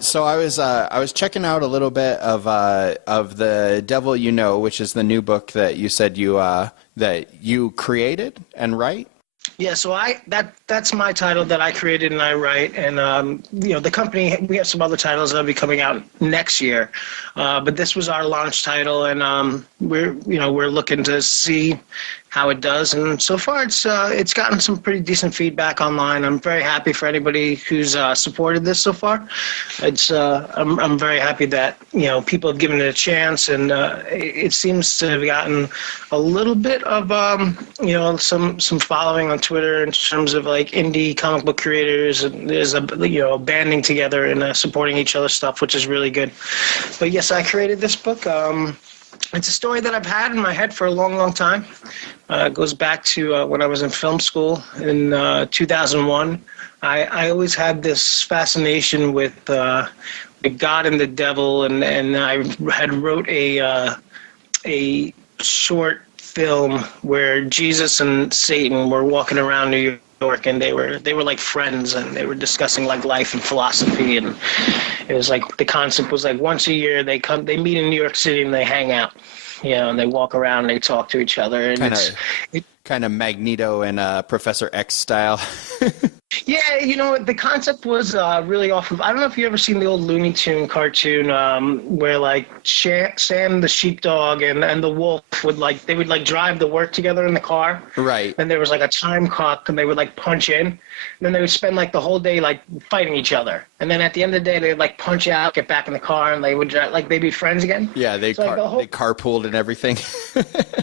So I was checking out a little bit of The Devil You Know, which is the new book that you said that you created and write. Yeah, so that's my title that I created and I write, and the company, we have some other titles that'll be coming out next year, but this was our launch title, and we're looking to see how it does, and so far it's gotten some pretty decent feedback online. I'm very happy for anybody who's supported this so far. I'm very happy that people have given it a chance, and it seems to have gotten a little bit of some following on Twitter in terms of like indie comic book creators, and there's a banding together and supporting each other's stuff, which is really good. But yes, I created this book. It's a story that I've had in my head for a long, long time. It goes back to when I was in film school in 2001. I always had this fascination with God and the devil, and I had wrote a short film where Jesus and Satan were walking around New York, and they were like friends, and they were discussing like life and philosophy, and it was like the concept was like once a year they meet in New York City and they hang out, and they walk around and they talk to each other, and kind of Magneto and Professor X style. Yeah, the concept was really off of, I don't know if you ever seen the old Looney Tune cartoon where like Sam the sheepdog and the wolf would drive to work together in the car. Right. And there was like a time clock, and they would like punch in, and then they would spend like the whole day like fighting each other. And then at the end of the day, they'd like punch out, get back in the car, and they would like they'd be friends again. Yeah, they carpooled and everything.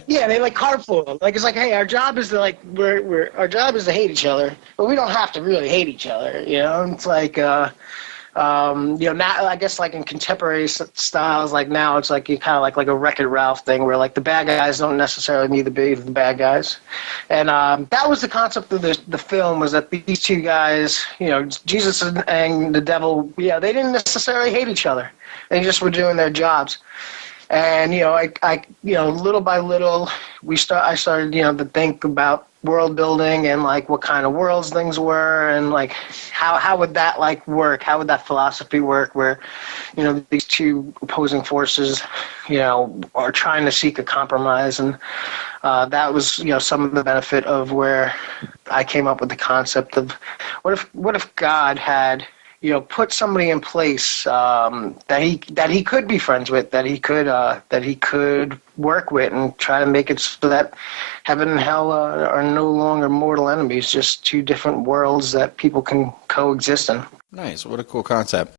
Yeah, they like carpool. Like it's like, hey, our job is to our job is to hate each other, but we don't have to really hate each other. It's like now I guess like in contemporary styles, like now it's like you kind of like a Wreck-It Ralph thing where like the bad guys don't necessarily need to be the bad guys, and that was the concept of the film, was that these two guys, Jesus and the devil, they didn't necessarily hate each other, they just were doing their jobs. And I little by little I started to think about world building and like what kind of worlds things were, and like how would that like work? How would that philosophy work where these two opposing forces are trying to seek a compromise? And that was some of the benefit of where I came up with the concept of what if God had put somebody in place that he could be friends with, that he could work with, and try to make it so that heaven and hell are no longer mortal enemies, just two different worlds that people can coexist in. Nice. What a cool concept.